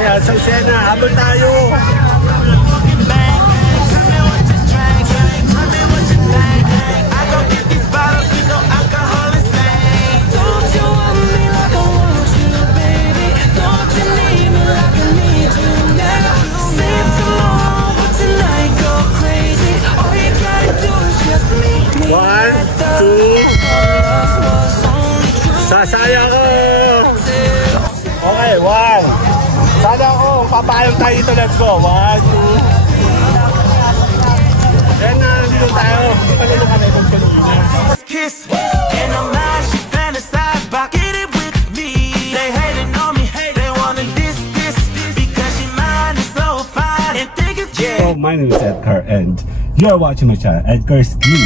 Ayan, sa Lucena, habol tayo. One, two. Sasaya ko. Okay, one. Sana ako, papayong tayo dito. Let's go. One, two. Then dito tayo. Hindi pa lalo kami kung Pilipinas. Kiss. And I'm not, she fantasize about get it with me. They hating on me, they wanna this, because she mine is so fine and think it's so my name is Edgar and you're watching my channel, Edgar's Ski.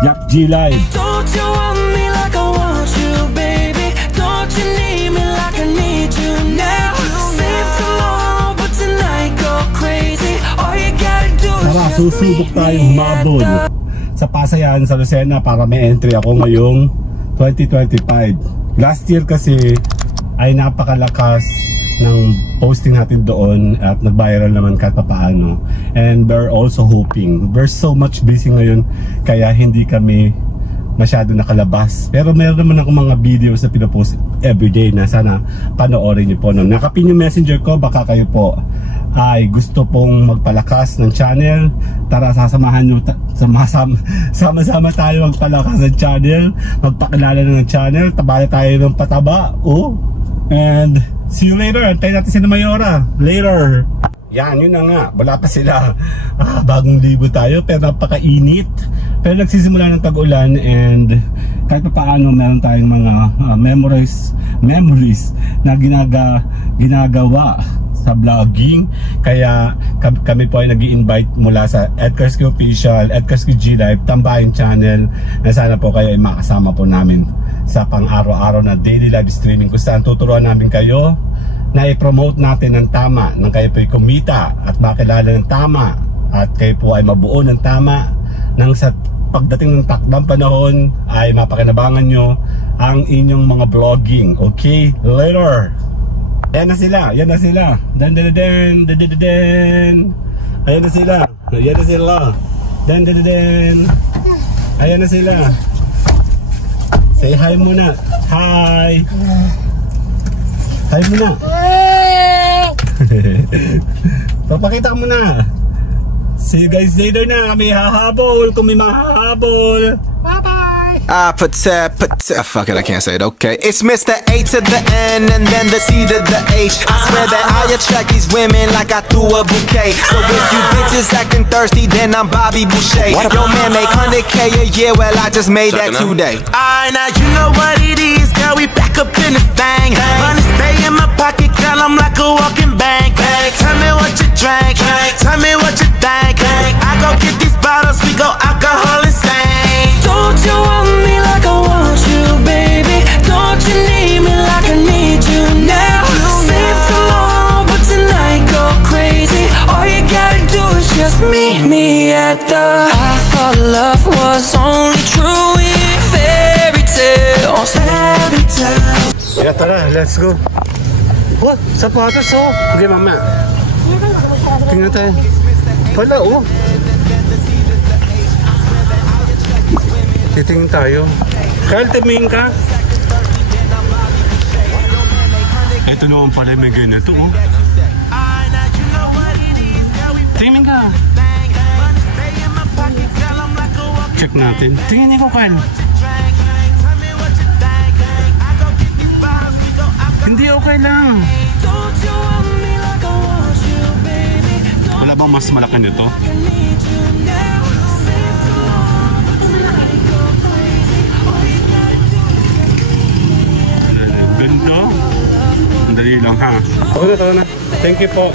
Yak G Live. Don't you want me like I want you, baby? Don't you need me like I need you now? Save tomorrow, but tonight go crazy. All you gotta do is tara, susubok tayong humabol sa Pasayahan sa Lucena para may entry ako ngayong 2025. Last year kasi ay napakalakas ng posting natin doon at nag-viral naman kahit paano, and we're also hoping, we're so much busy ngayon kaya hindi kami masyado nakalabas, pero meron naman ako mga videos na pinapost everyday na sana panoorin nyo po. No? Nakapin yung messenger ko, baka kayo po ay gusto pong magpalakas ng channel. Tara, sasamahan nyo, sama-sama tayo magpalakas ng channel, magpakilala ng channel, tabala tayo ng pataba. And see you later. Antayin natin si Mayora later. Yan, yun na nga. Wala pa sila. Bagong ligo tayo pero napakainit. Pero nagsisimula ng tag-ulan and kahit pa paano meron tayong mga memories na ginagawa sa vlogging. Kaya kami po ay nag-i-invite mula sa Edgar's Ski Official, Edgar's Ski G Live, Tambahin Channel, na sana po kayo ay makasama po namin sa pang-araw-araw na daily live streaming kung saan tuturuan namin kayo na i-promote natin ng tama, nang kayo po ay kumita at makilala ng tama at kayo po ay mabuo ng tama, nang sa pagdating ng takdang panahon ay mapakinabangan nyo ang inyong mga vlogging. Okay? Later! Yan na sila! Yan na sila! Dan dan dan dan dan dan. Ayan na sila! Ayan na sila! Dan dan dan. Ayan na sila! Say hi muna. Hi. Hi muna. Papakita mo na. See you guys later na. Kami hahabol. Kung may mahahabol. Bye-bye. Fuck it, I can't say it, okay. It's Mr. A to the N and then the C to the H. I swear that I attract these women like I threw a bouquet. So if you bitches acting thirsty, then I'm Bobby Boucher. Yo man make 100K a year, well I just made that today. Alright, now you know what it is, girl, we back up in this thing. Money stay in my pocket, girl, I'm like a walking bank. Tell me what you drank, tell me what you think. I go get these bottles, we go alcohol insane. Don't you want me like I want you, baby? Don't you need me like I need you now? Save tomorrow, but tonight go crazy. All you gotta do is just meet me at the I thought love was only true in fairy tales. Yeah, tara, let's go. Oh, sapatos oh. Hindi mama. Tingnan tayo. Wala oh. Titingin tayo. Kyle, tumingin ka. Ito naman pala may ganito oh. Tingin ka. Check natin. Tingin ko, Kyle. Hindi, okay lang. Wala bang mas malaki nito? Ganda. Andali lang ha. Okay na. Thank you po.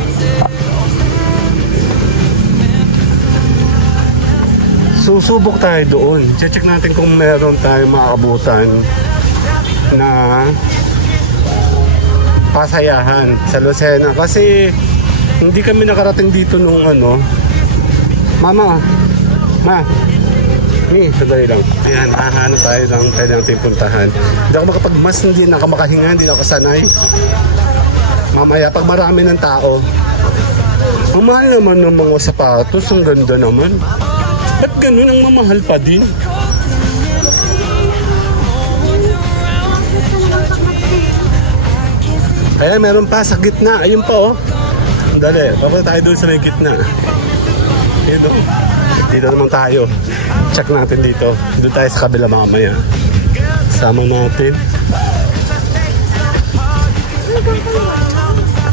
Susubok tayo doon. Check natin kung meron tayong maabutan na pasayahan sa Lucena. Kasi hindi kami nakarating dito nung ano. Mama. Sandali lang. Ayan, hahanap tayo ng pwede natin puntahan. Hindi ako makapagmas, hindi ako makahinga, hindi ako sanay. Mamaya, pag marami ng tao. Ang mahal naman ng mga sapatos. Ang ganda naman. Ba't ganun ang mamahal pa din? Kaya meron pa sa gitna. Ayun pa, oh. Dali, papunta tayo doon sa may gitna. Dito. Dito naman tayo. Check natin dito. Doon tayo sa kabila mamaya. Sama natin.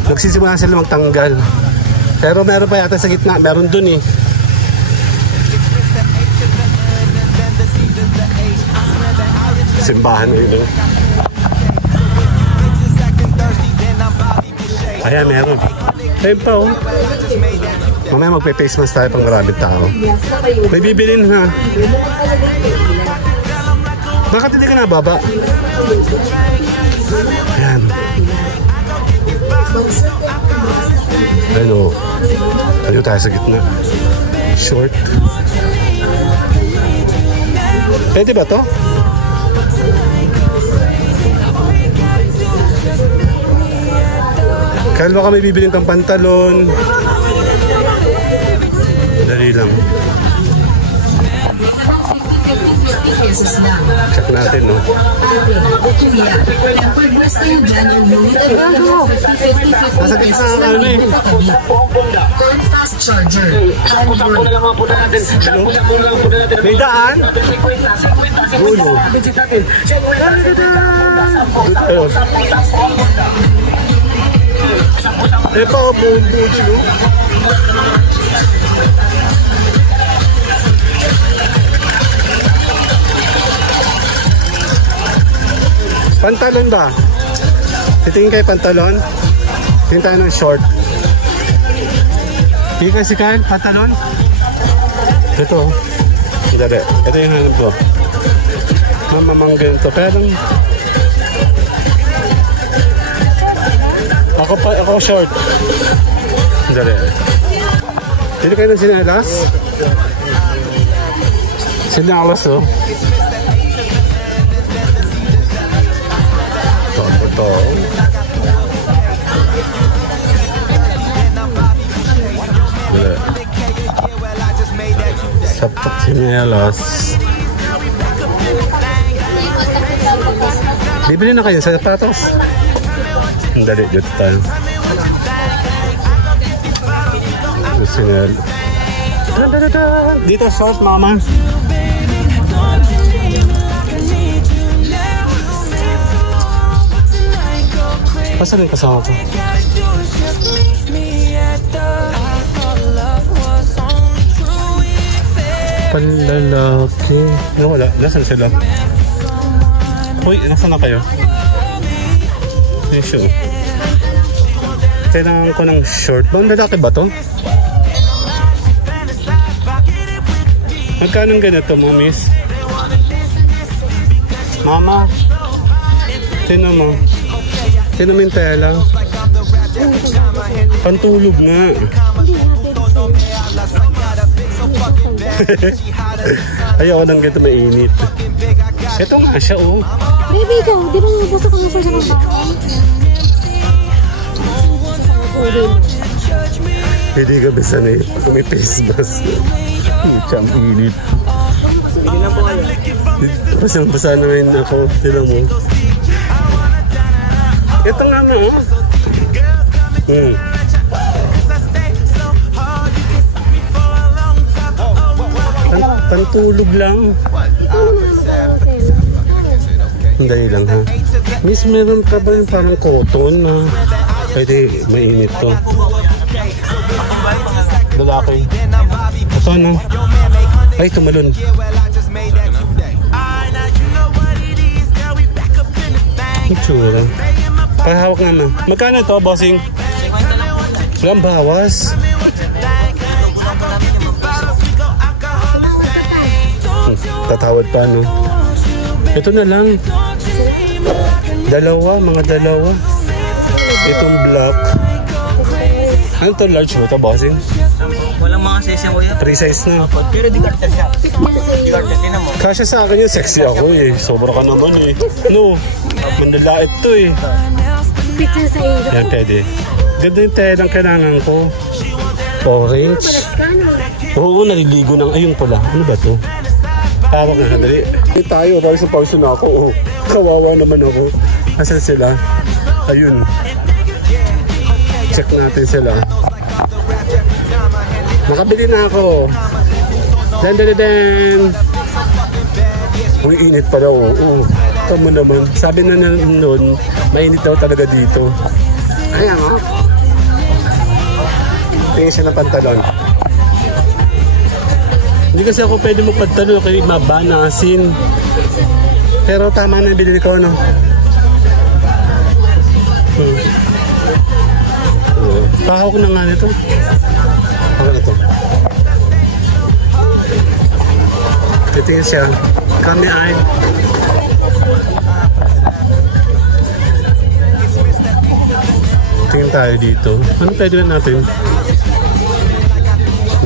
Nagsisimula sila magtanggal. Pero meron pa yata sa gitna. Meron doon eh. Simbahan na yun. Ayan, meron. Ayun pa, oh. Mamaya magpe-face mask tayo pang maraming tao. May bibilin, ha? Bakit hindi ka nababa? Ayan. Ano? Tayo tayo sa gitna. Short. Pwede ba to? Kaya baka may bibilin kang pantalon. Dali lang. Check natin, no? Nasa gitna ang ano eh. Fast charger. May daan? Gulo. Ayun. Eh pa, buong silo. Pantalon ba? Titingin kayo pantalon? Tingin tayo ng short. Tingin kasi kayo pantalon? Ito. Dali. Ito yung hanap ko. Mamamang ganito. Pero ako short. Dali. Dito kayo ng sinelas? Sinelas, oh. Ito. Sapat sinelas. Bibili na kayo sa sapatos. Dali, dito tayo. Dito short, mama. Pasan yung kasama ko? Panlalaki. No, wala. Nasaan sila? Uy, nasaan na kayo? Ay, sure. Kailangan ko ng short. Bang lalaki ba to? Magkano ganito mo, miss? Mama? Sino mo? Sino mo yung tela? Pantulog nga. Ayoko nang ganito mainit. Ito nga siya, oh. Baby, ikaw, di ba mabasa ka nga pa siya ng Hindi ka basta na eh. Kung may face mask. Siyang init. Sige lang po kayo. Basang-basa naman ako. Sila mo. Ito nga na, oh. Pantulog lang. Hindi lang, ha. Miss, meron ka ba yung parang cotton na pwede mainit to? Lalaki. Ito na. Ay, tumalon. Itsura. Pahawak naman. Magkano to, bossing? Walang bawas. Tatawad pa, no? Ito na lang. Dalawa, mga dalawa. Itong black. Ano to, large mo ito, bossing? Walang mga size yan, kuya. 3 size na. Pero di kartel siya. Di kartel din naman. Kasya sa akin yun, sexy ako eh. Sobra ka naman eh. No, manlalait to eh. picture sa iyo. Yan, pwede. Ganda yung telang kailangan ko. Orange. Oo, naliligo ng... Ayun pala. Ano ba to? Hawak na, dali. Tayo, pawis na pawis na ako. Oh, kawawa naman ako. Asan sila? Ayun. Check natin sila. Nakabili na ako. Dan. Uy, init pala. Oo. Tama naman. Sabi na noon, mainit daw talaga dito. Kaya nga. Tingin siya ng pantalon. Hindi kasi ako pwede magpantalon kasi mabana asin. Pero tama na binili ko, no? Pahawak na nga nito. Ano ito? Tingin siya. Kami ay tingin tayo dito. Ano pwede natin?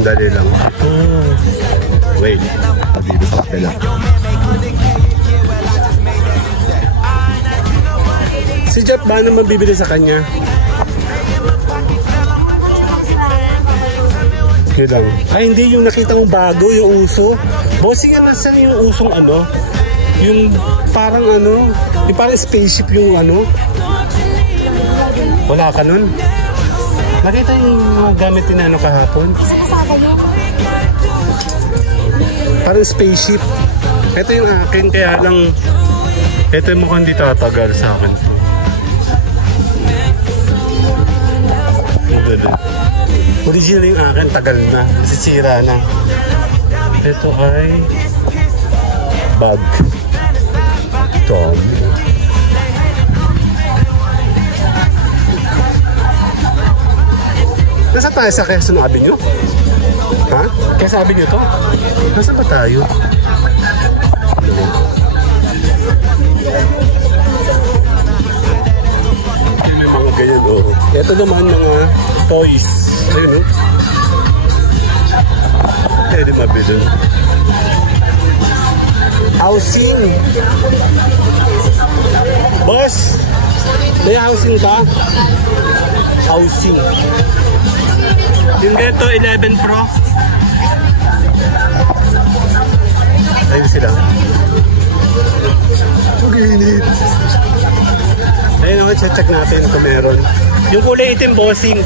Dali lang. Wait. Dito sa kapila. Si Jeff ba naman bibili sa kanya? Yun lang. Ay, hindi yung nakita mong bago, yung uso. Bossing nga nasa yung usong ano? Yung parang ano? Yung parang spaceship yung ano? Wala ka nun? Nakita yung mga gamit na ano kahapon? Parang spaceship. Ito yung akin, kaya lang ito yung mukhang di tatagal sa akin. Original yung akin, tagal na. Nasisira na. Ito ay bag. Tom. Nasa tayo sa Quezon Avenue? Ha? Quezon Avenue to? Nasa ba tayo? Yung mga ganyan, oh. Ito naman mga toys. Ayun, oh. Pwede mabili. Housing. Boss, may housing ka? Housing. Yung ganito, 11 Pro. Ayun sila. Mag-init. Ayun naman, check natin kung meron. Yung kulay itim, bossing.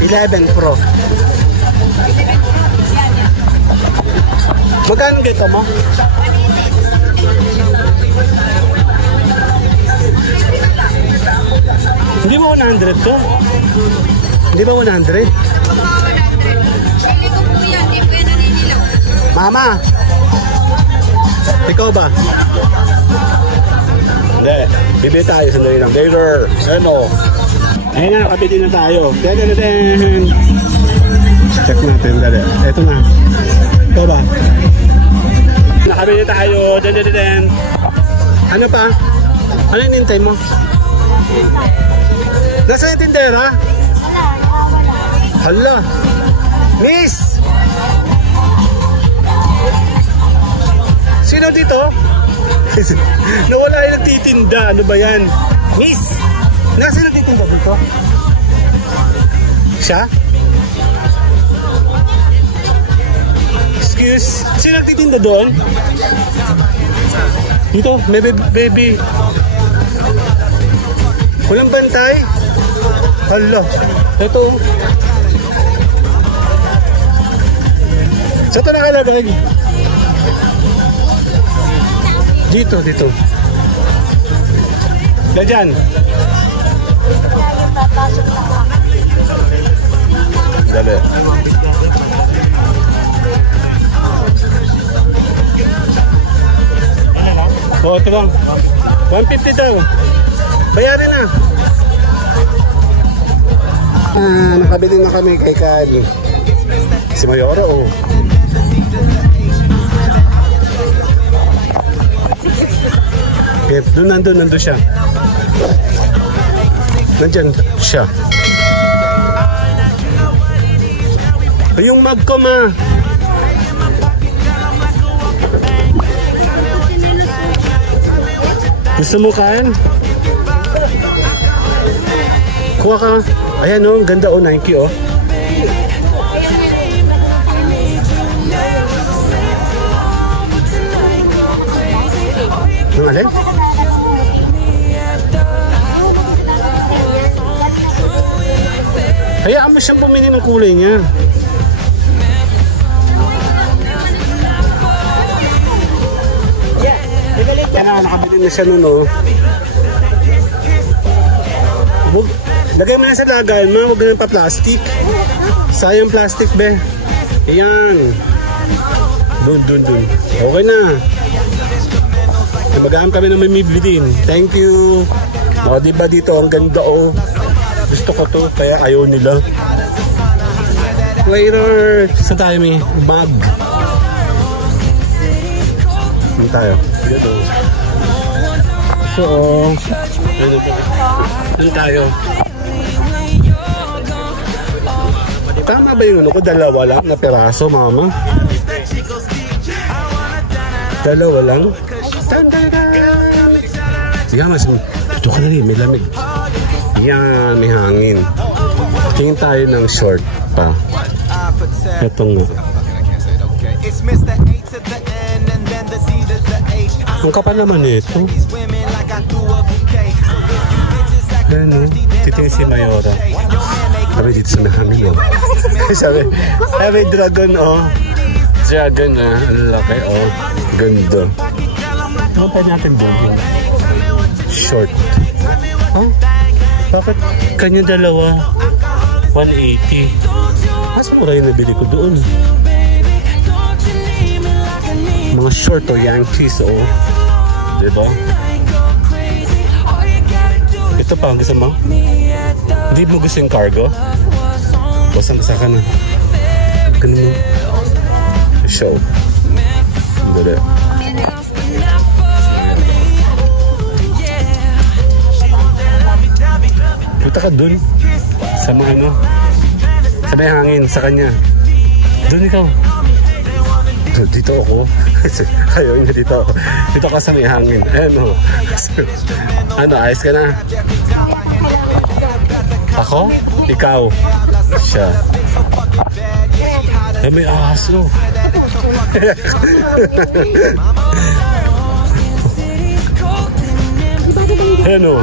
11 Pro. Magkano gito mo? Hindi ba 100 to? Hindi ba 100? Mama! Ikaw ba? Hindi. Bibili tayo. Sandali lang. Later. Ano? Ayun na. Nakabili na tayo. Deden! Check natin. Dali. Ito na. Ikaw ba? Nakabili tayo. Deden! Ano pa? Ano yung nintay mo? Nasaan yung tindera? Hala! Miss! Sino dito? Nawala yung nagtitinda. Ano ba yan? Miss! Nasaan nagtitinda dito? Siya? Excuse? Sino nagtitinda doon? Dito, may baby. Walang bantay? Hala. Ito. Saan ito nakalagay? Dito. Diyan. Dali. Oh, ito lang. 150 daw. Bayarin na. Nakabili na kami kay Kali. Si Mayora, oh. Okay, nandun siya. Nandyan siya. Yung mug ko, ma. Gusto mo kain? Kuha ka. Ayan o, ang ganda o, Nike o. Ang alin? Hayaan mo siyang bumili ng kulay niya. Kaya nakabili na siya nun o. Lagay mo na sa dagal, ma. Huwag na pa-plastic. Sayang plastic, be. Ayan. Dun. Okay na. Magaan kami na may bibilin. Thank you. O, diba dito? Ang ganda o. Gusto ko to, kaya ayaw nila. Later. Saan tayo may bag? Saan tayo? Dito. So, saan tayo? Tama ba yung ano ko? Dalawa lang na peraso, mama? Dalawa lang? Yan, mas ito ka na rin, may lamig. Yan, may hangin. Tingin tayo ng short pa. Ito nga. Ang kapal naman ito. Ano? Titingin si Mayora. Sabi dito sa hangin, oh. Sabi, may dragon, oh. Dragon, ah. Ang laki, oh. Ganda. Ano pa natin doon? Short. Huh? Bakit kanya dalawa? 180. Mas mura yung nabili ko doon. Mga short o Yankees o. Diba? Ito pa, gusto mo? Hindi mo gusto yung cargo? Basa-basa ka na. Ganun mo. Show. Dali. Punta ka dun. Sa mga ano. Sa may hangin, sa kanya. Dun ikaw. Dito ako. Ayaw niya dito. Dito ka sa may hangin. Ayan o. Ano, ayos ka na? Ako? Ikaw? Siya. Ay, may aso. Ayan o.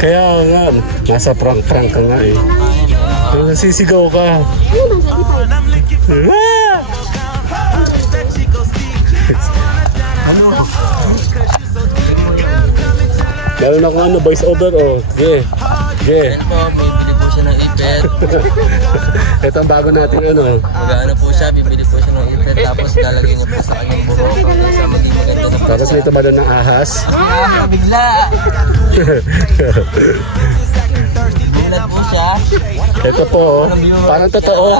Kaya nga, nasa prank-prank ka nga eh. Nasisigaw ka. Lalo na kung ano, voice over o. Ge. Ayan po, bibili po siya ng ipet. Ito ang bago natin ano. Mag-ano po siya, bibili po siya ng ipet. Tapos lalagyan niya po sa kanyang buhok. Sa maging maganda na. Tapos may tumalo ng ahas. Bigla! Bulat po siya. Ito po, parang totoo.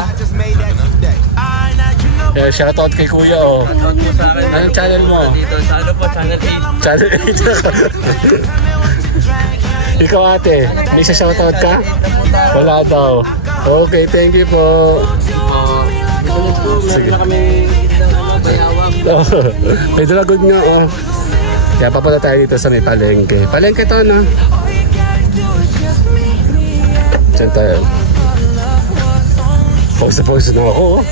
Yeah, shoutout kay Kuya oh. Anong channel mo? Dito, sa ano po, channel 8. Channel 8. Ikaw ate, may sa shoutout ka? Wala daw. Okay, thank you po. Sige. May dragon nga oh. Kaya papunta tayo dito sa may palengke. Palengke to no? Diyan tayo. Pause na ako oh.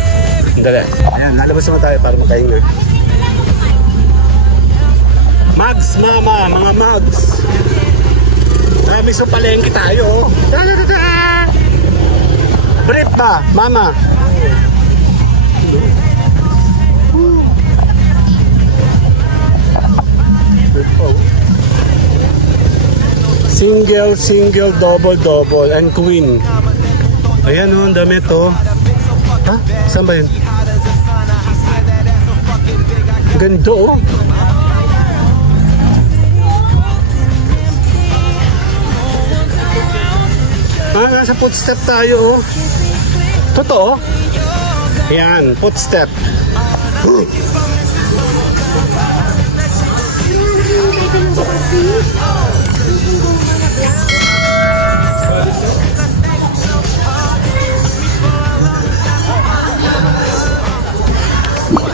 Dali. Ayan, lalabas naman tayo para makahinga. Mags, mama, mga mags. May so palengke tayo. Brief ba, mama? Single, double, and queen. Ayan o, ang dami to. Ha? Saan ba yun? Ganda oh. Nasa footstep tayo oh. Totoo? Ayan, footstep.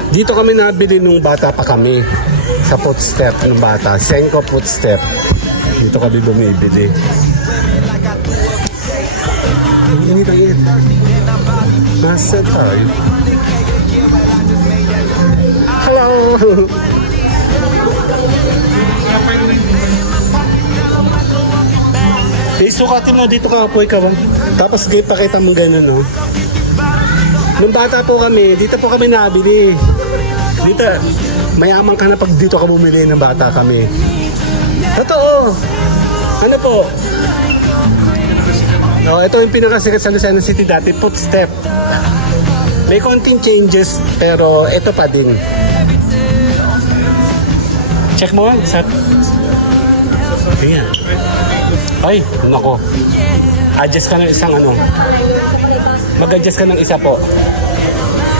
Dito kami nabili nung bata pa kami. Sa footstep ng bata. Senko footstep. Dito kami bumibili. Init. Nasa tayo. Hello! Sukatin mo dito ka, apoy ka ba? Tapos pakita mo gano'n, no? Nung bata po kami, dito po kami nabili. Dito, mayaman ka na pag dito ka bumili ng bata kami. Totoo! Ano po? Oh, ito yung pinakasikat sa Lucena City dati, Footstep. May konting changes, pero ito pa din. Check mo, sat. Tingnan. Ay, nako. Adjust ka ng isang ano. Mag-adjust ka ng isa po.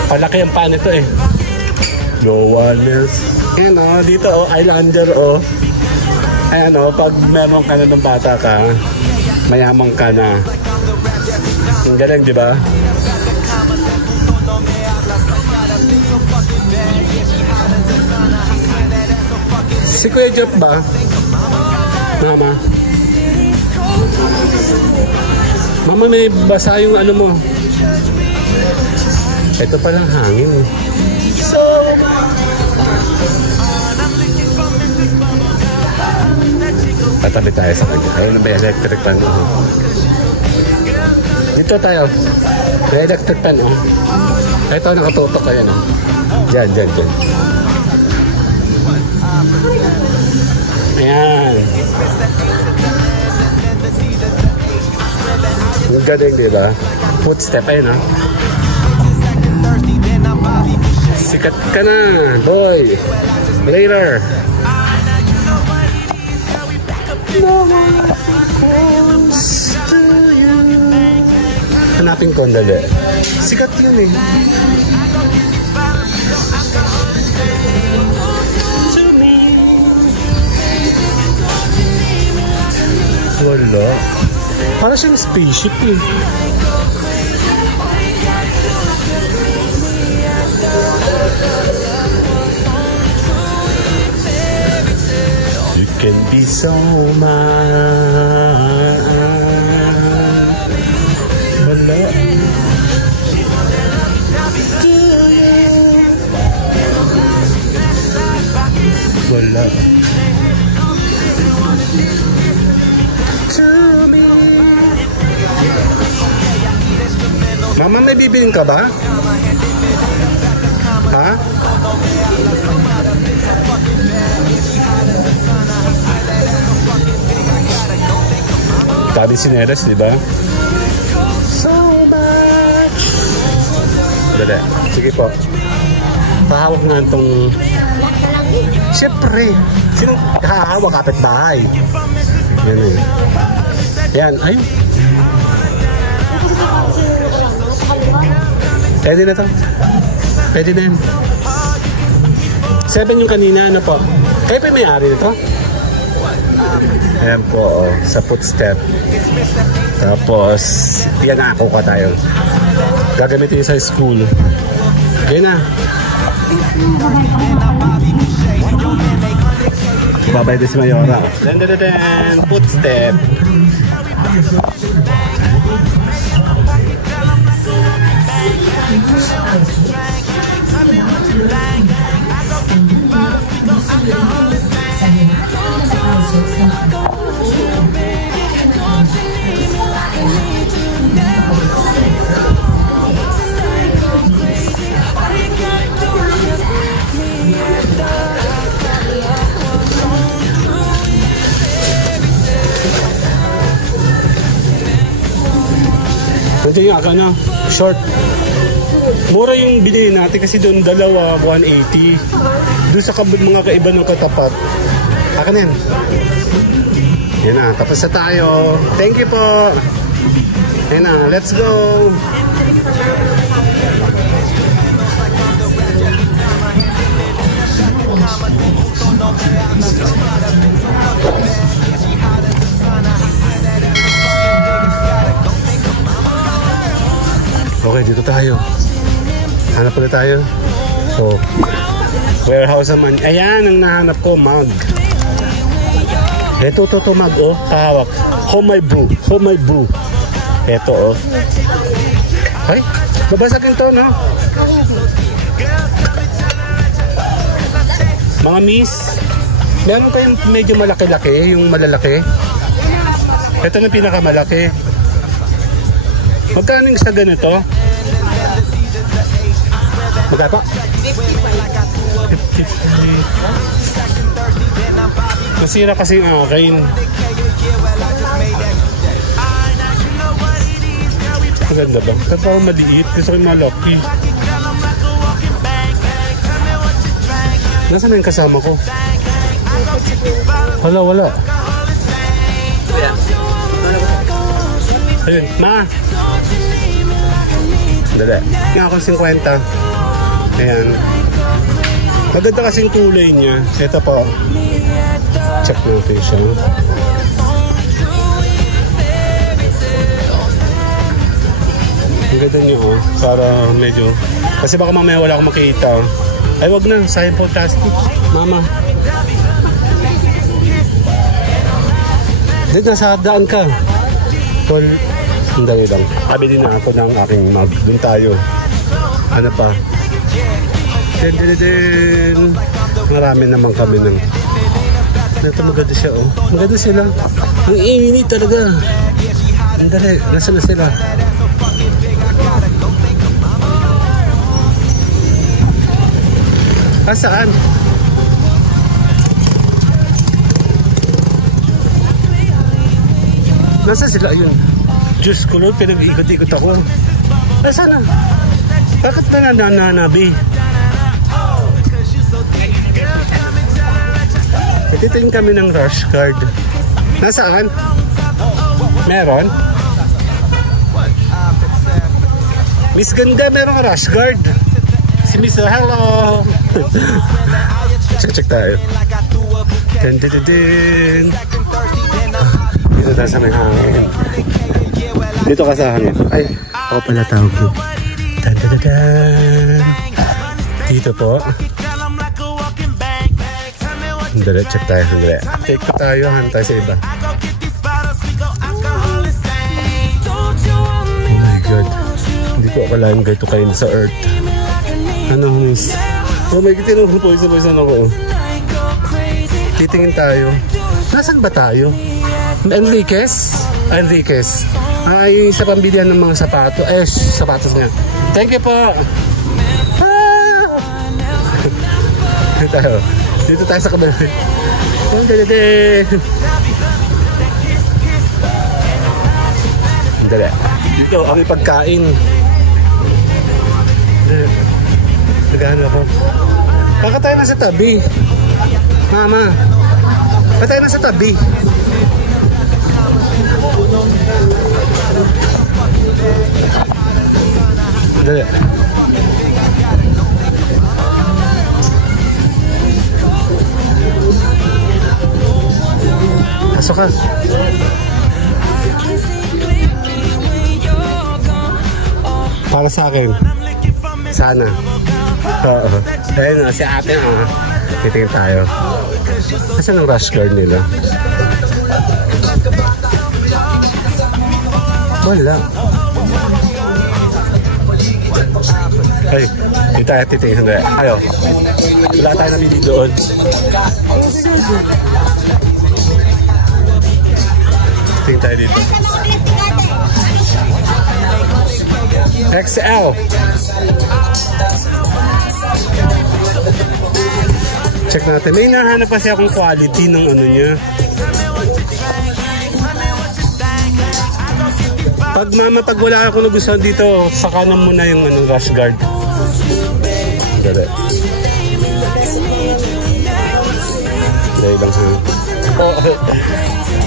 Palaki ang paa nito eh. No one else. Ayan o, dito o, Islander o. Ayan o, pag meron ka na ng bata ka, mayamang ka na. Ang galing, di ba? Si Kuya Jeff ba? Mama? Mama, may basa yung ano mo. Ito palang hangin. So, patabi tayo sa kanya. Ayun na may electric pan. Dito tayo. May electric pan. Ito, nakatutok kayo. Diyan. Ayan. Ang galing, diba? Footstep, ayun, Sikat ka na, boy. Later. Hanapin ko ang dali. Sikat yun eh. Wala. Para siyang spaceship eh. You can be so mine. Wala. Wala. Mama, may bibiling ka ba? Ha? Tabi sinelas, di ba? So much. Dali. Sige po. Pahawak nga itong... Siyempre. Sinong hahawak? Kapitbahay. Yan eh. Yan. Ayun. Pwede na to. Pwede na yun. 7 yung kanina, ano po? Kayo pa may-ari nito? Ayan po, sa Footstep. Tapos, yan na, kukuha tayo. Gagamitin sa school. Yan na. Babay din si Mayora. Dan, Footstep. Ito yung aga na, short. Mura yung bilhin natin kasi doon dalawa, 180. Doon sa mga kaiba ng katapat. Akin yan. Yan na, tapos na tayo. Thank you po. Yan na, let's go. Okay, dito tayo. Hanap ulit tayo. So, warehouse naman. Ayan ang nahanap ko, mug. Ito, mag, oh. Kahawak. Homay boo. Ito, oh. Ay, babasagin to, no? Mga miss, meron kayong medyo malaki-laki, yung malalaki? Ito na pinakamalaki. Magkano sa ganito? Magkano? 50. Masira kasi yung akin. Maganda ba? Kasi parang maliit. Gusto ko yung malaki. Nasaan na yung kasama ko? Wala. Ayun, ma! Dali. Nga akong 50. Ayan. Maganda kasing kulay niya. Ito po. Check natin siya. Ang ganda niya, oh. Para medyo... Kasi baka mamaya wala akong makita. Ay, wag na. Sayang po plastic. Mama. Dito, sa daan ka. Tol, sandali lang. Kabili na ako ng aking mug. Doon tayo. Ano pa? Din. Marami naman kami ng... Ito maganda siya, oh. Maganda sila. Ang init talaga. Andali, nasa na sila? Saan? Nasa sila yun? Diyos ko, Lord, pinag-ikot-ikot ako. Ay, sana? Bakit na nananabi? Titingin kami ng rush card. Nasaan? Meron? Miss Ganda, meron ka rush guard. Si Miss, hello! Check tayo. Din. Dito tayo sa may hangin. Dito ka sa hangin. Ay, ako pala tawag ko. Dito po. Dali, check tayo. Take ko tayo, hantay sa iba. Oh my God. Hindi ko akalain ganito kayo sa earth. Ano, miss? Oh my God, tinunong po isa-isa ako. Titingin tayo. Nasaan ba tayo? Enriquez? Ay, sa pambilihan ng mga sapato. Ay, sapatos niya. Thank you po. Dito tayo sa kabila. Dito, ang pagkain. Nagano ako. Baka tayo na sa tabi. Mama. Baka tayo na sa tabi. Dali. Pasok ka. Para sa akin. Sana. Oo. Ayun na, si ate na. Titingin tayo. Nasaan ang rush guard nila? Wala. Ay, hindi tayo titingin. Ayo. Wala tayo nabili doon. Tingin tayo dito. XL. Check natin. May nahanap kasi akong quality ng ano niya. Pag wala akong nagustuhan dito, saka na muna yung rush guard. Dali. Dali lang ha. Oh,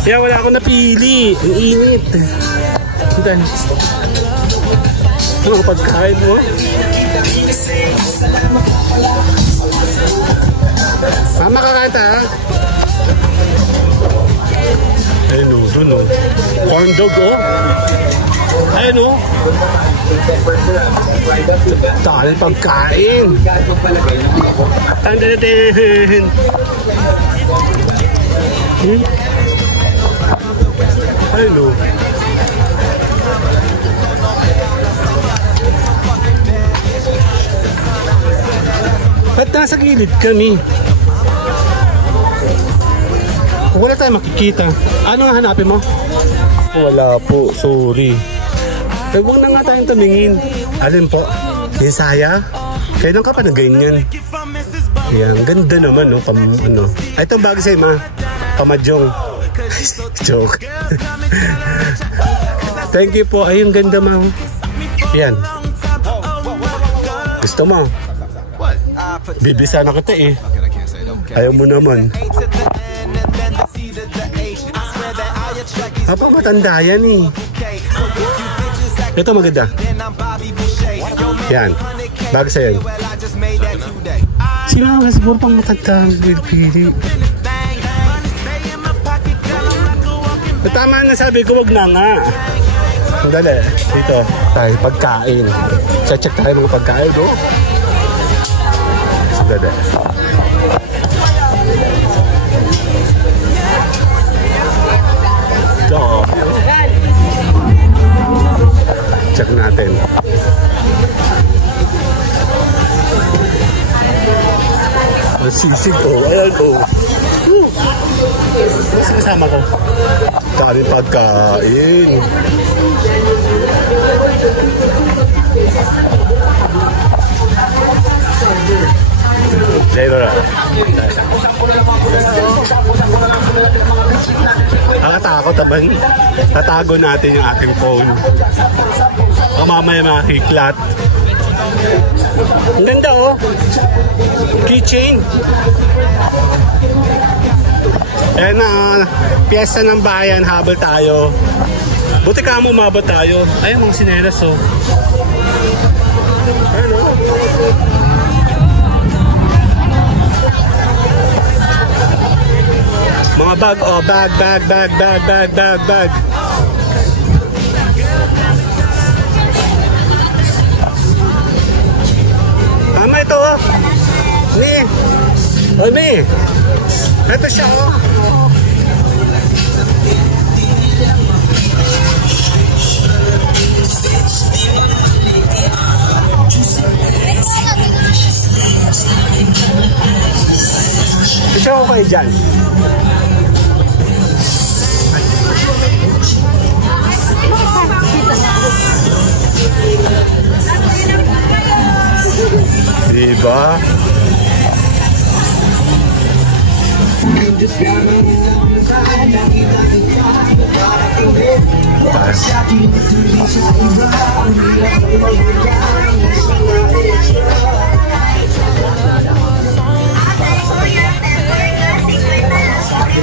kaya wala akong napili. Ang init. Dali. Ano ang pagkain mo? Mama, kakanta ha? Ayun o, dun o. Corn dog o. Ayun o. Dahil pagkain. Ang dalatin. nasa gilid kami? Wala tayong makikita. Ano nga hanapin mo? Wala po, sorry. Eh, huwag na nga tayong tumingin. Alin po? Yung saya? Kailan ka pa na ganyan? Yan, ganda naman, no? Ano. Ay, itong bago sa'yo, ma. Pamadyong. Joke. Thank you po. Ay, yung ganda, ma. Yan. Gusto mo? Bibisa na kita eh. Ayaw mo naman. Apa, matanda yan eh. Ito maganda. Yan. Bago sa'yo. Sino nga siguro pang matanda ang pili. Tama na sabi ko, wag na nga. Dali, dito. Tayo, pagkain. Check tayo mga pagkain, no? Dali. Ito. Check natin. Ang sisig ko. Ayan ko. Kasama ko. Daming pagkain. Later. Nakatakot naman. Tatago natin yung ating phone. O mamaya makiklat. Ang ganda oh. Keychain. Ayan na, piyesta ng bayan, habol tayo. Buti ka mo umabot tayo. Ayan mga sinelas oh. Ayan oh. Mga bag, oh, bag. Tama ito oh. Mi. Oy, Mi. Ito siya oh. Ito ako kayo dyan. Diba? Pas.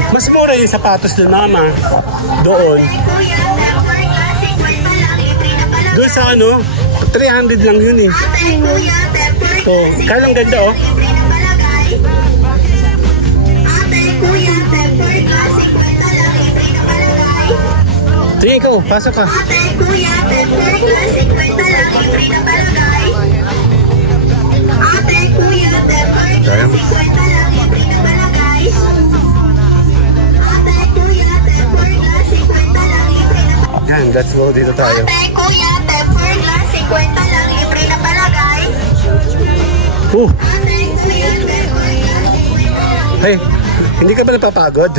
Mas mura yung sapatos doon, mama. Doon. Doon sa ano, 300 lang yun eh. So, kailang ganda oh. Sige ikaw, pasok ka. Yan, let's go dito tayo. Ate, kuya, temper glass, 50 lang, libre na palagay. Ate, kuya, temper glass, 50 lang. Hey, hindi ka ba napapagod?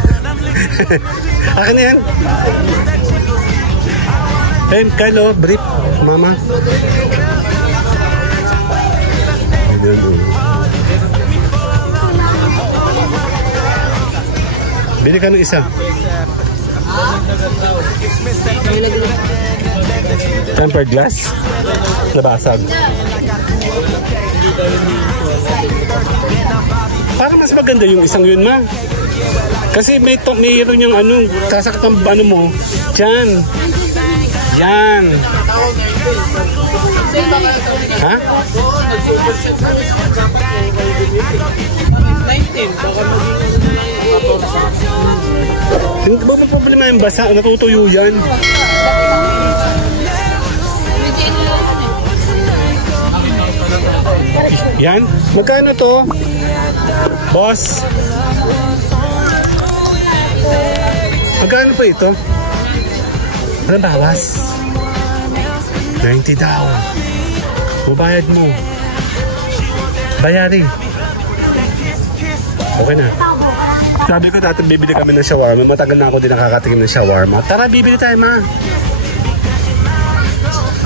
Akin na yan. Hey, Kyle, brief, mama. Bili ka ng isa. Tempered glass. Nabasag. Para mas maganda yung isang yun, ma. Kasi mayroon yung ano, sasakit ang ano mo. Diyan. Yan. Ha? 19. Hindi ba problema yung basa? Natutuyo yan. Yan? Magkano to? Boss? Magkano pa ito? Anong bawas? 90 daw. Bubayad mo. Bayari. Okay na. Sabi ko dati bibili kami ng shawarma. Matagal na ako din nakakatingin ng shawarma. Tara, bibili tayo, ma.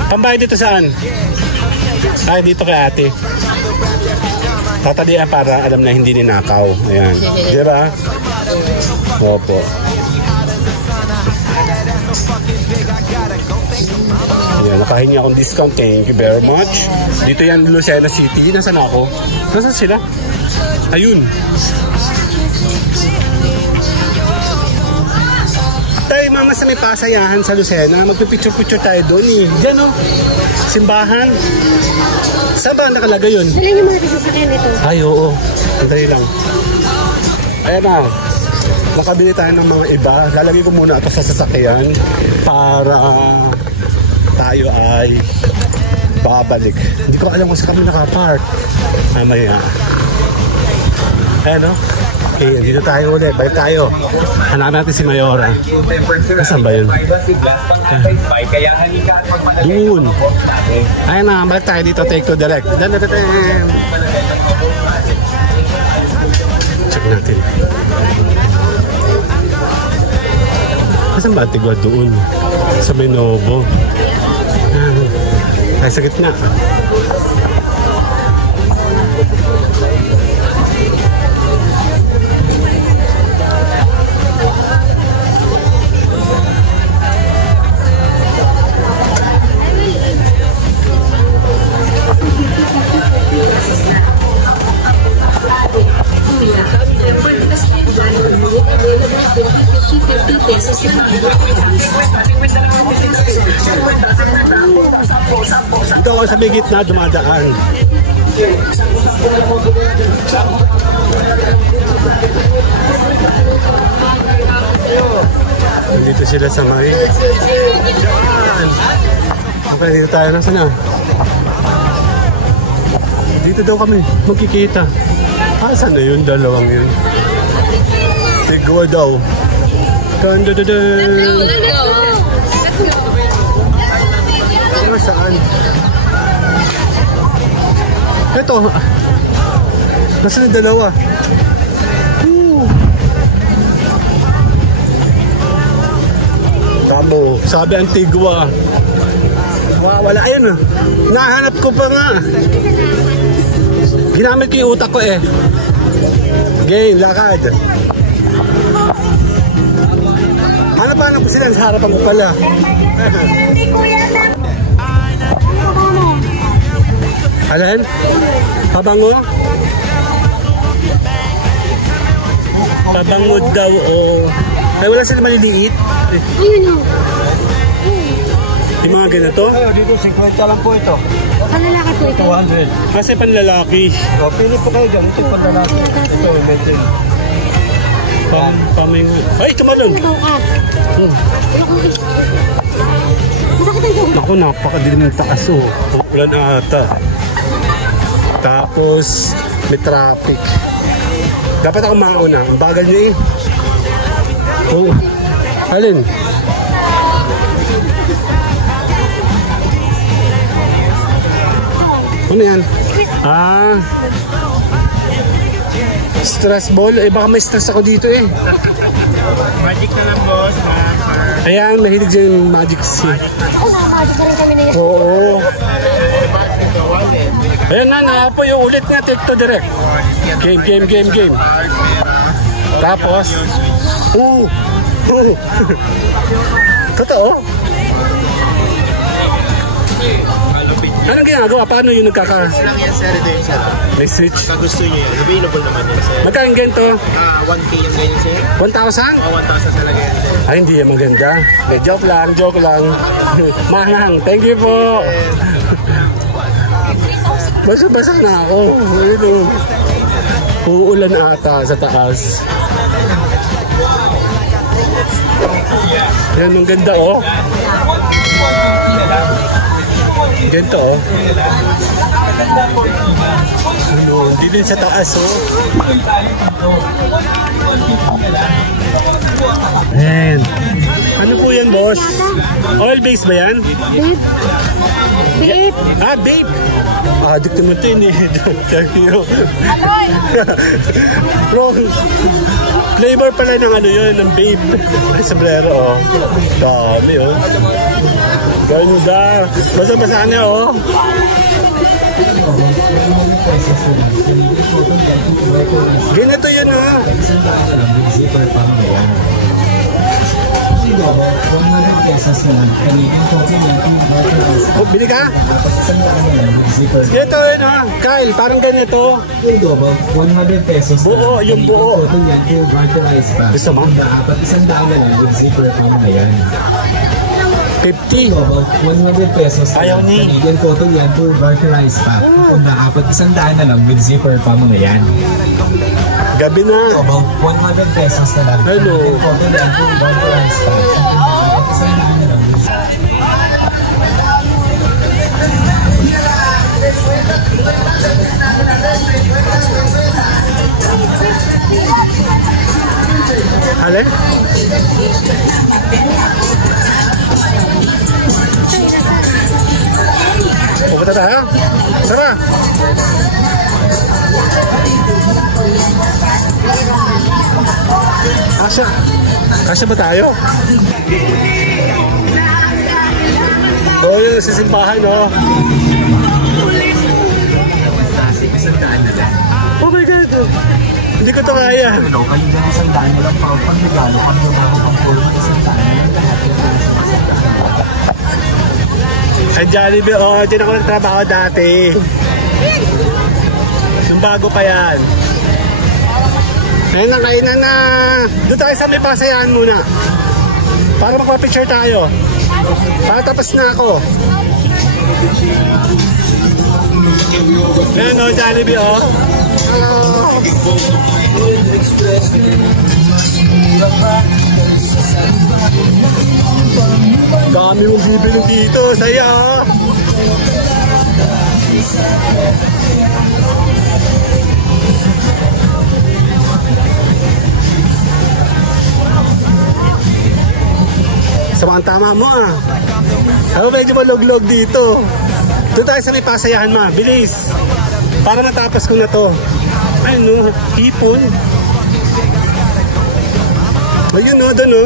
Pambayad dito saan? Ay, dito kay ate. Tatalian para alam na hindi ninakaw. Ayan. Di ba? Opo. Ayan, nakahingi akong discount. Thank you very much. Dito yan, Lucena City. Nasaan ako? Nasaan sila? Ayun. Tayo mama sa may pasayahan sa Lucena. Magpipicture-picture tayo doon eh. Diyan o. Simbahan. Saan ba nakalagay yun? Dali niyo mga sasakyan ito. Ay, oo. Sandali lang. Ayan na. Nakabili tayo ng mga iba. Lalagay ko muna ito sa sasakyan para tayo ay babalik. Hindi ko alam kung saan kami nakapark. Mamaya. Ayan o. Okay, dito tayo ulit. Balik tayo. Hanapin natin si Mayora. Saan ba yun? Doon. Ayan na. Balik tayo dito. Take to direct. Check natin. Saan ba Antigua? Doon. Sa may Novo. Ay, sa gitna. Ito ako sa may gitna dumadaan. Dito sila sa may dyan. Okay, dito tayo. Nasaan na? Dito daw kami magkikita. Saan na yun? Dalawang yun. Tigwa daw. Ganda da da. Saan? Ito. Nasaan yung dalawa? Tamo. Sabi Antigua. Wala yan. Nahanap ko pa nga. Ginamit ko yung utak ko eh. Game, lakad. Hanap po sila sa harapan ko pala. Alan? Pabango? Pabango daw o... Ay, wala sila maliliit? Ayun o. Yung mga ganito? Dito 50 lang po ito. Panlalaki po ito. 200. Kasi panlalaki. O, pili po kayo dyan. Ito yung panlalaki. Ito yung medyo. Pamingo. Ay, tumalon! Ikaw ka. Masakit ang tuhod. Naku, napakadilim ng taas oh. Ulan na ata. Tapos, may traffic. Dapat ako mauna. Ang bagal niyo eh. Oh. Alin? Ano yan? Stress ball? Eh baka may stress ako dito eh. Magic na lang, boss. Ayan, mahilig dyan yung magic sea. Magic na rin kami na yan. Oo. Ayan na po yung ulit nga. Take to direct. Game. Tapos, totoo? Anong ginagawa? Paano yung nagkaka... lang yan, sir. May switch? Kung gusto nyo yan, available naman yan, sir. Magkano ganito? 1K yung ganyan, sir. 1,000? O, 1,000 talaga yan, sir. Ay, hindi yan maganda. Eh, joke lang. Mahang, thank you po. Basa na ako. Uulan ata sa taas. Yan, ang ganda oh. Ganito oh. Ano, hindi din sa taas oh. Ayan. Ano po yan boss. Oil base ba yan? Babe. Babe. Ah, babe. Addict naman ito yun eh. Aloy. Bro, flavor pala ng ano yun, ng babe. Ay, sombrero, oh. Dami, oh. Ganda. Basa-basa na, oh. Ganito yun, ha. Oh, bili ka? Ganito yun, ha. Kyle, parang ganito. 100 pesos. Buo, yung buo. Gusto mo? Dapat isang daan na lang with zipper pa mga yan. 50. 100 pesos. Ayaw ni. Canadian cotton yan for barterized pa. Kung dapat isang daan na lang with zipper pa mga yan. Gabi na. About 100 pesos na lang. Hello. Canadian cotton yan for barterized pa. Dapat isang daan na lang with Hale? Pupunta tayo? Tara! Kasya ba tayo? Oo, yung sisimbahan, no? Oh my God! Hindi ko ito kaya. Kayo dyan isang daan na lang pang regalo. Kung yung ako pang puro isang daan na lang lahat yung Ay, Jollibee, oh, dyan ako nagtrabaho dati. Yung bago pa yan. Ayun na, kainan na. Doon tayo sa may pasayahan muna. Para magpapicture tayo. Para tapos na ako. Ayun, oh, Jollibee, oh. Dami mong bibili dito, saya. Sama ang tama mo, ah. Ako medyo malog-log dito. Doon tayo sa may pasayahan, ma. Bilis. Para matapos ko na to. Ay, no. Hipon. Ayun, no. Doon, no.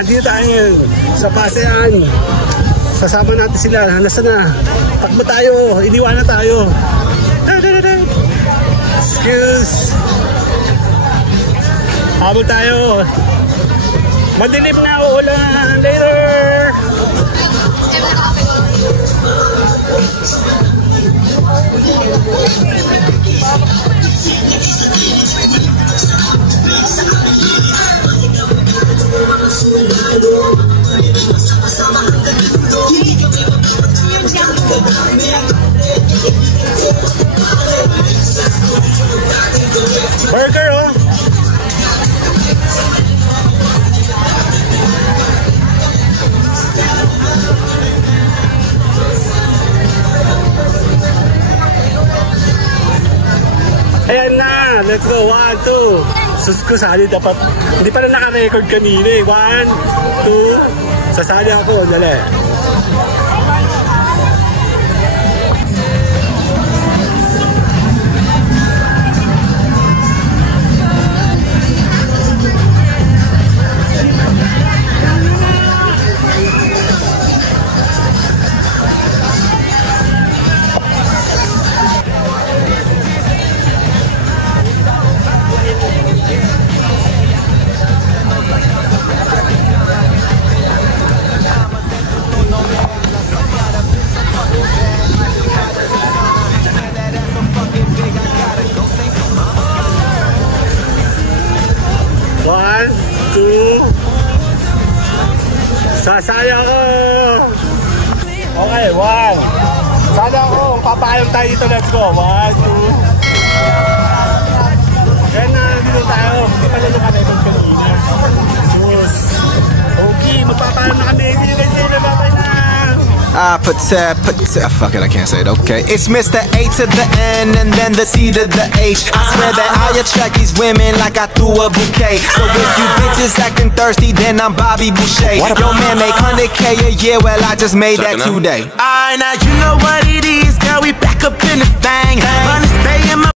Andito tayo sa pasayahan. Kasama natin sila. Nasaan na? Takbo tayo. Iniwan na tayo. Excuse. Habol tayo. Madilim na, uulan. Later. Burger, oh. Ayan na, let's go. 1, 2. Sus ko, sali dapat. Hindi pa na naka-record kanina eh. 1, 2. Sasali ako, dali. Sasaya ko! Okay, 1. Sana ako, papayong tayo dito. Let's go. 1, 2. Kaya na, dito tayo. Hindi pala nung kanay kong Pilipinas. Okay, magpapayong na kami. Hindi na sila, babay na! Fuck it, I can't say it, okay. It's Mr. A to the N and then the C to the H. I swear that I attract these women like I threw a bouquet. So if you bitches acting thirsty, then I'm Bobby Boucher. Yo man make 100K a year, well I just made that today. Alright, now you know what it is, girl, we back up in this thing. Money stay in my